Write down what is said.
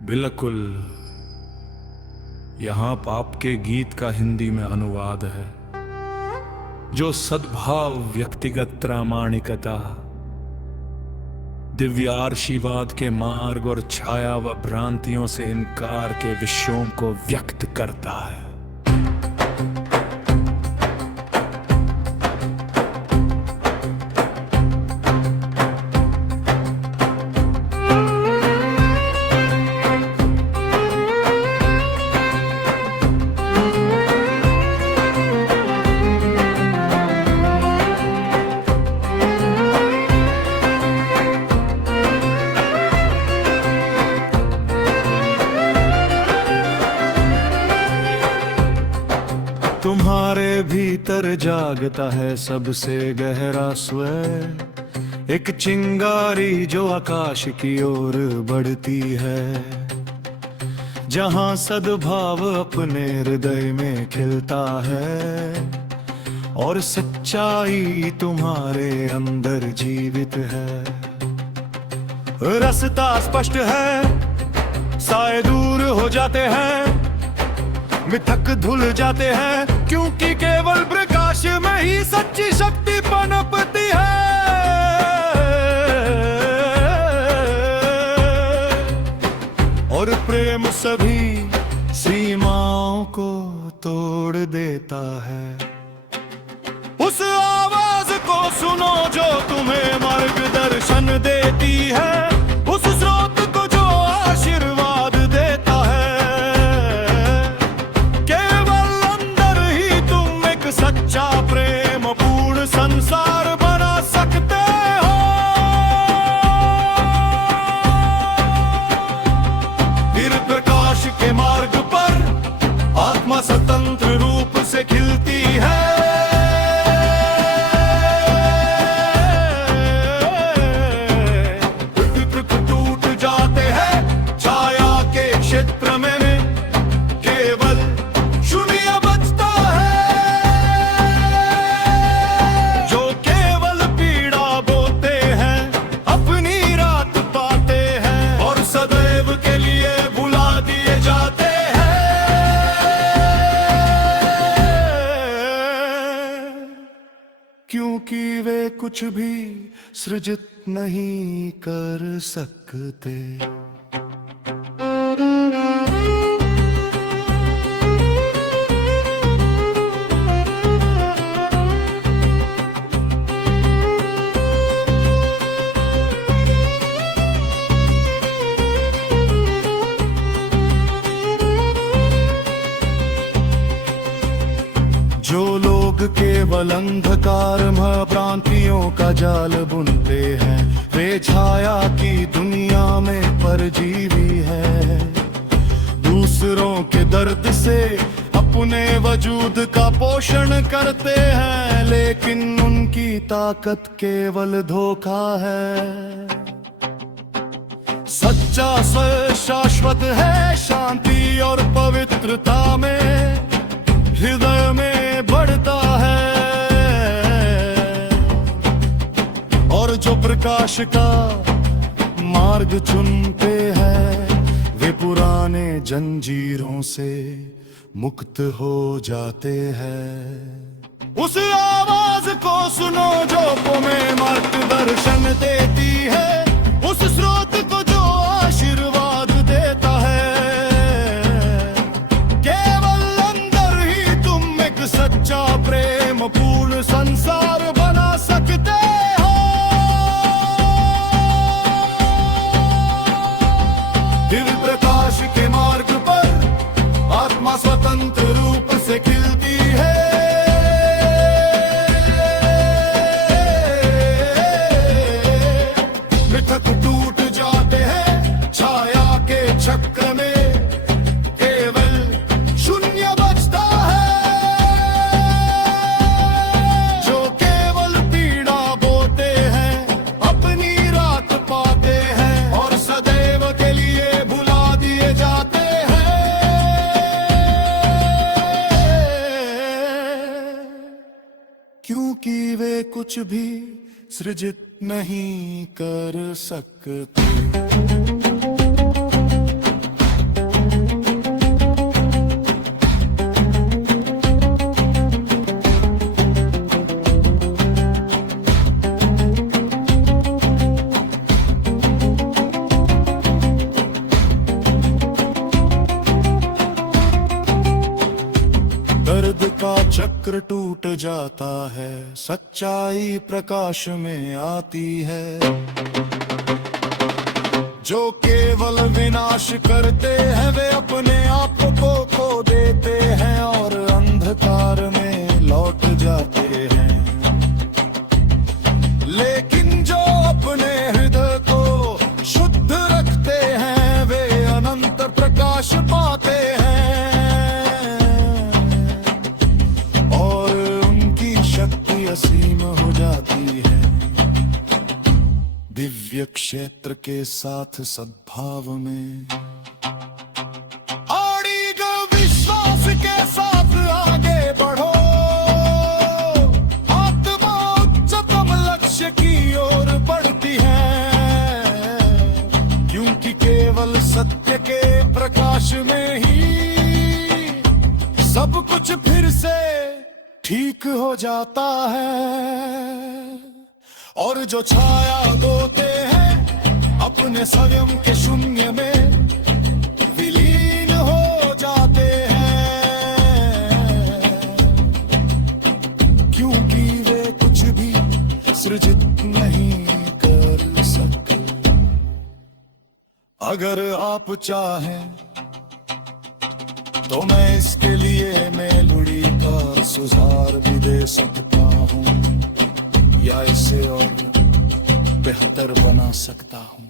बिल्कुल। यहाँ पाप के गीत का हिंदी में अनुवाद है, जो सद्भाव, व्यक्तिगत प्रामाणिकता, दिव्यार्शीवाद के मार्ग और छाया व भ्रांतियों से इनकार के विषयों को व्यक्त करता है। तुम्हारे भीतर जागता है सबसे गहरा स्वर, एक चिंगारी जो आकाश की ओर बढ़ती है, जहां सद्भाव अपने हृदय में खिलता है और सच्चाई तुम्हारे अंदर जीवित है। रास्ता स्पष्ट है, साए दूर हो जाते हैं, मिथक धुल जाते हैं, क्योंकि केवल प्रकाश में ही सच्ची शक्ति पनपती है। और प्रेम सभी सीमाओं को तोड़ देता है। उस आवाज को सुनो जो तुम्हें मार्गदर्शन देती है, उस स्रोत को जो आशीर्वाद देता है। सच्चा प्रेम पूर्ण संसार बना सकते हो। फिर प्रकाश के मार्ग पर आत्मा स्वतंत्र रूप से खिलती है। टूट जाते हैं छाया के क्षेत्र में, केवल शून्य बचता है। क्योंकि वे कुछ भी सृजित नहीं कर सकते। जो लोग केवल अंधकार में भ्रांतियों का जाल बुनते हैं, वे छाया की दुनिया में परजीवी है। दूसरों के दर्द से अपने वजूद का पोषण करते हैं, लेकिन उनकी ताकत केवल धोखा है। सच्चा स्वर शाश्वत है, शांति और पवित्रता में हृदय में बढ़ता है। और जो प्रकाश का मार्ग चुनते हैं, वे पुराने जंजीरों से मुक्त हो जाते हैं। उस आवाज को सुनो जो तुम्हें मार्गदर्शन देती है, उस स्रोत को जो आशीर्वाद देता है। सच्चा प्रेम पूर्ण संसार बना सकते हो। दिव्य प्रकाश के मार्ग पर आत्मा स्वतंत्र रूप से खिलती है। मिथक टूट जाते हैं छाया के चक्र में, क्योंकि वे कुछ भी सृजित नहीं कर सकते। का चक्र टूट जाता है, सच्चाई प्रकाश में आती है। जो केवल विनाश करते हैं वे अपने आप को खो देते हैं और अंधकार में लौट जाते हैं। लेकिन जो अपने हृदय को शुद्ध रखते हैं वे अनंत प्रकाश पाते हैं और उनकी शक्ति असीम हो जाती है। दिव्य क्षेत्र के साथ सद्भाव में अड़िग विश्वास के साथ आगे बढ़ो। आत्मा उच्चतम लक्ष्य की ओर बढ़ती है, क्योंकि केवल सत्य के प्रकाश में ही सब कुछ फिर से ठीक हो जाता है। और जो छाया बोते हैं अपने स्वयं के शून्य में विलीन हो जाते हैं, क्योंकि वे कुछ भी सृजित नहीं कर सकते। अगर आप चाहें तो मैं इसके लिए मेलोडी का सुझाव भी दे सकता हूँ या इसे और बेहतर बना सकता हूँ।